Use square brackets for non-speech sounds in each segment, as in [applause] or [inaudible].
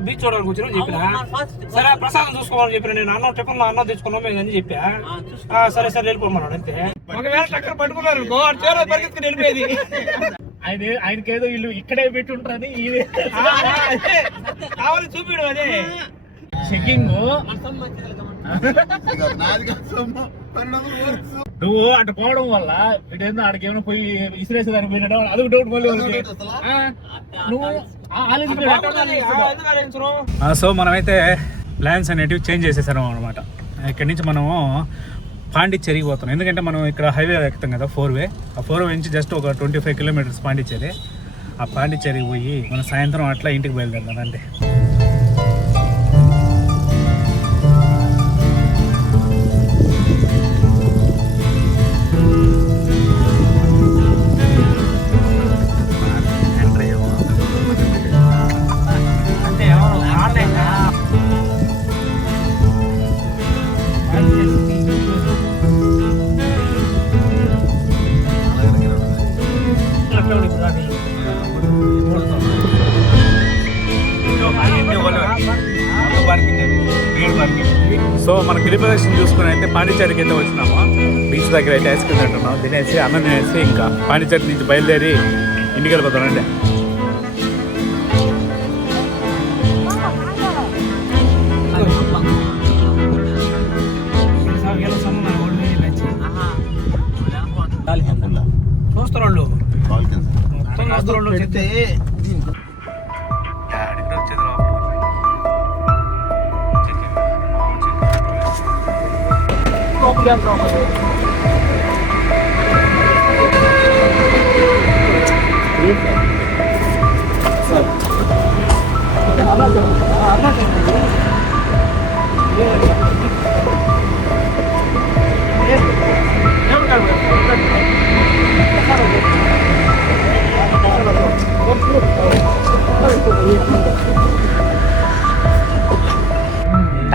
Beach చూడడానికి వచ్చినా చెప్పిన సరే ప్రసాదం చూసుకోవాలని చెప్పిన నేను. అన్నం టిఫిన్ అన్నం తెచ్చుకున్నాం మేము అని చెప్పా? ఆ, సరే సరే వెళ్ళిపోమన్నాడు అంతే. ఒకవేళ టక్కర పట్టుకున్నారు చేలో పరిగెత్తుకుని వెళ్ళిపోయేది. ఆయన ఆయనకి ఏదో ఇల్లు ఇక్కడే పెట్టి ఉంటారని ఈ ఆ, ఆ, అదే. కావాలి చూపిడు అదే. చెకింగ్ నువ్వు అటు పోవడం వల్ల ఇటేందో ఆడికి ఏమైనా పోయి ఇసిరేసేదానికి పోయినాడు అదొక డౌట్ మళ్ళీ నువ్వు సో మనమైతే ప్లాన్స్ అనేటివి చేంజ్ చేసేసాం అనమాట ఇక్కడి నుంచి మనము పాండిచ్చేరికి పోతున్నాం. ఎందుకంటే మనం ఇక్కడ హైవే ఎక్కుతాం కదా ఫోర్ వే ఆ ఫోర్ వే నుంచి జస్ట్ ఒక ట్వంటీ ఫైవ్ కిలోమీటర్స్ పాండిచ్చేరి. ఆ పాండిచ్చేరికి పోయి మనం సాయంత్రం అట్లా ఇంటికి బయలుదేరుతాం అండి అంటే సో మన గిరి ప్రదర్శన చూసుకుని అయితే పాండిచేరికి అయితే వచ్చినాము. బీచ్ దగ్గర అయితే ఐస్ క్రీమ్ తింటున్నాం. తినేసి అన్నం తినేసి ఇంకా పాండిచేరి నుంచి బయలుదేరి ఇంటికి వెళ్ళిపోతానండి మొత్తం చూస్తారు చెప్తే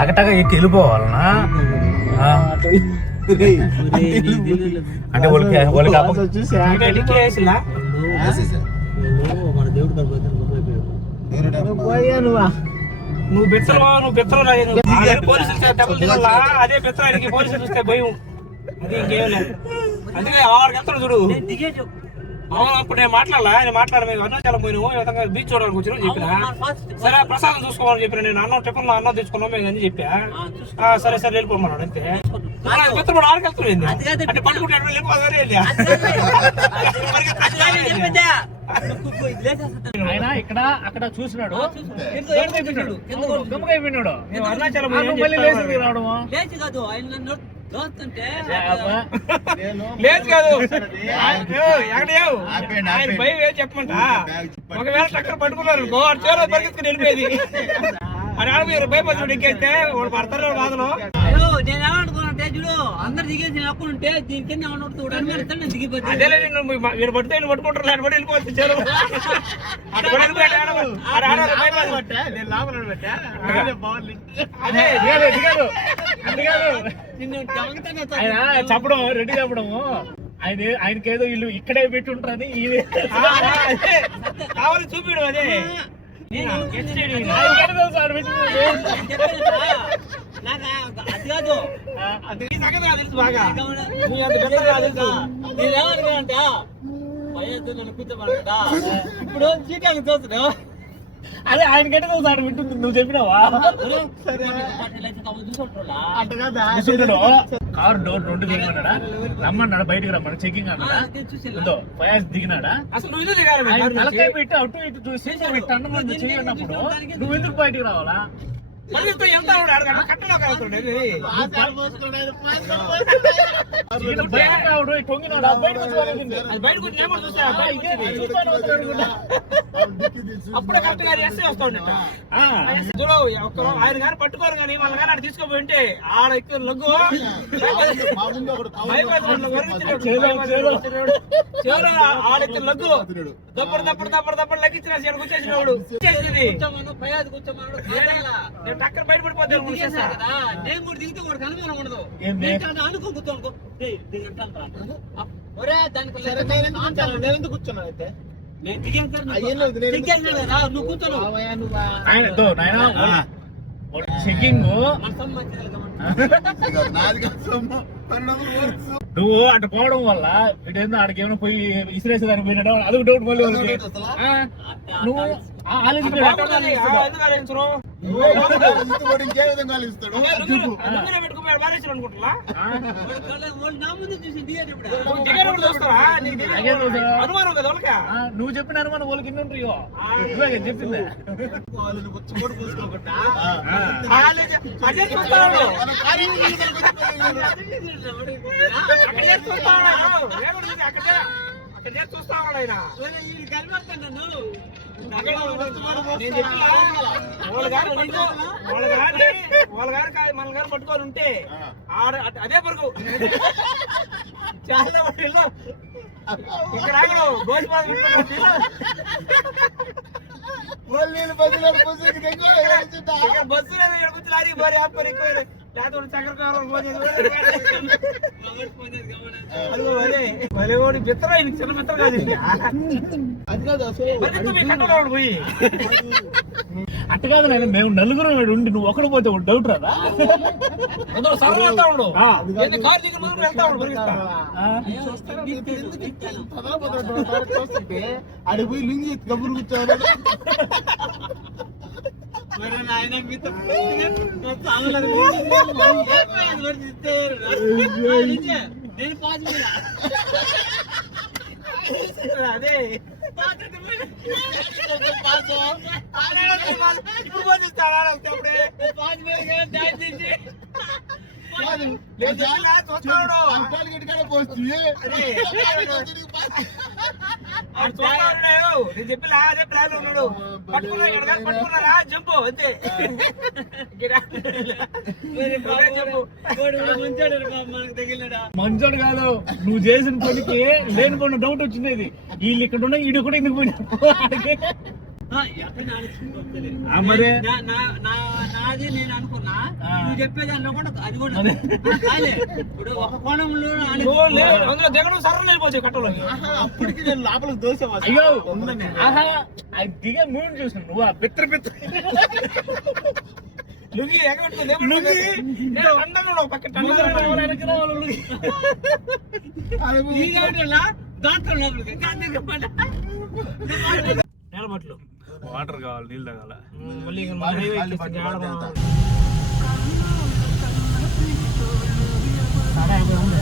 టగటగ ఎక్కి వెళ్ళిపోవాలనా ఆ. అంటే వాళ్ళకి వాళ్ళకి నువ్వు బెత్తలు నువ్వు పోలీసులు అదే బెత్తలు ఆయనకి పోలీసులు చూస్తే భయం. అది ఇంకేం లేదు. అందుకే ఆడికి వెళ్తాడు చూడు. అప్పుడు నేను మాట్లాడాలా. ఆయన మాట్లాడ అరుణాచలం పోయినాము. ఈ విధంగా బీచ్ చూడడానికి వచ్చినా చెప్పిన. సరే ప్రసాదం చూసుకోవాలని చెప్పిన నేను. అన్నం టిఫిన్ అన్నం తెచ్చుకున్నాం మేము అని చెప్పా. ఆ, సరే సరే వెళ్ళిపోమన్నాడు అంతే. కూడా ఆడికి అంటే ఆయన ఇక్కడ అక్కడ చూసినాడు. మేము అరుణాచలం లేచి కాదు ఆయన లేదు కాదు. ఎక్కడేవు ఆయన భయం ఏం చెప్పమంట? ఒకవేళ టక్కర పట్టుకున్నారు చేలో పరిగెత్తుకుని వెళ్ళిపోయేది. [laughs] [laughs] అని ఆడ మీరు భయపడుతుంది ఎక్కేస్తే వాడు పడతారు బాధలో. నేను ఏమనుకున్నానంటే చూడు అందరు దిగేసి నేను అప్పుడు ఉంటే దీని కింద ఏమన్నా ఉంటుంది అనుమానిస్తాను నేను పడితే వీళ్ళు పట్టుకుంటారు పడి వెళ్ళిపోవచ్చు భయపడి. చెప్పడం రెడ్డి చెప్పడము ఆయన ఆయనకి ఏదో ఇల్లు ఇక్కడే పెట్టి ఉంటారని కావాలి చూపిడు అదే. ఆ- అది కాదు. అది ఈ సంగతి నాకు తెలుసు బాగా. గమన- నీ అంత పెద్దగా నాకు తెలుసు. నేను ఏమనుకున్నానంటే వయస్సు నన్ను కూర్చోమను కదా. ఇప్పుడు చీకాకు చూస్తున్నావు. అదే నువ్వు చెప్పినావా? కారు డోర్ రెండు దిగమన్నాడా రమ్మన్నాడా? బయటికి రమ్మన్నా చెకింగ్ అన్నాడా? ఫయాజ్ దిగినాడా? తలకాయ పెట్టి అటు ఇటు చూసి ఇట్టు అన్నమంది చేయనప్పుడు నువ్వు ఎందుకు బయటికి రావాలా? బయటికి కూడా చూస్తా. అప్పుడే కరెక్ట్గా ఎస్ఐ వస్తా ఉండట చూడు ఒక్కరు ఆయన కానీ పట్టుకోరు కానీ వాళ్ళ కానీ ఆడ తీసుకోపోయి ఉంటే ఆడ ఎక్కువ లగ్గు చివరి ఆడెక్కిన లగ్గు దప్పుడు దప్పుడు దప్పుడు దప్పుడు లగ్గించిన సీడ కాదనలా. నేను టక్కర్ దిగేసా కదా నేను కూడా దిగితే వాడికి అనుమానం ఉండదు అనుకో కూర్చో అనుకో ఏయ్, దిగంటాను రా. ఒరే దానికి లెక్క నేను ఎందుకు కూర్చున్నాను అయితే నువ్వు- చెకింగ్ అటు పోవడం వల్ల ఇటేందో ఆడికి ఏమైనా పోయి ఇసిరేసేదానికి పోయినాడు అదొక డౌట్ మళ్ళీ నువ్వు నువ్వు చెప్పిన అనుమానం వాళ్ళకి ఎన్ని ఉంటాయో? చెప్పింది. చూస్తా ఉన్నాడు. అక్కడ చూస్తా ఆయన. వాళ్ళ గారు మన గారు పట్టుకొని ఉంటే అదే పరుగు చాలా. ఇక్కడ ఇక్కడ బస్సు లారీ భారీ ఆపుకొని ఎక్కువ లేకపోతే చక్కెర కావాలి పోనీ. అదిగో అదే. భలే వాడు బిత్తర ఈయనకి చిన్న కాదు పోయి అట్ట కాదు నాయన మేము నలుగురు ఉండి నువ్వు ఒకడు పోతే ఒక డౌట్ రాదా? అడిగి పోయి లింగి కబురు కూర్చోవాలి నాయన మీతో నా చావలేదు. ఏమైంది మరి ఇస్తే? ఆ, నిజే. నేను పాస్ నేను చెప్పిలా అదే ప్లాన్ ఉన్నాడు. పట్టుకున్నా పట్టుకున్నారా జంపు అంతే. మంచోడు కాదు. నువ్వు చేసిన పనికి లేనిపోయిన డౌట్ వచ్చింది ఇది. వీళ్ళు ఇక్కడ ఉన్న ఇడు కూడా ఎందుకు పోయినా నాది నేను అనుకున్నా. నువ్వు చెప్పే దాంట్లో కూడా అది కూడా. ఇప్పుడు ఒక కోణంలో దిగడం సర్రం వెళ్ళిపోవచ్చు కట్టలోకి. అప్పటికి నేను లోపలికి దోశ అయ్యో ఆహా అది దిగే మూడు చూసిన. నువ్వు ఆ పిత్ర పిత్ర. లుంగి ఎగబెట్టుకో దేవుడు నేను అందంగా ఉన్నావు పక్క ముందర రావాలి, వెనక్కి రావాలి, ఉల్లుగి. ఈ గాడిలో దాంట్లో. నిలబట్లు వాటర్ కావాలి నీళ్ళు తాగాల మళ్ళీ ఇంకా మన highway ఎక్కేసి ఇంకా ఆడ మనం- సరే, అయిపోయి ఉంది.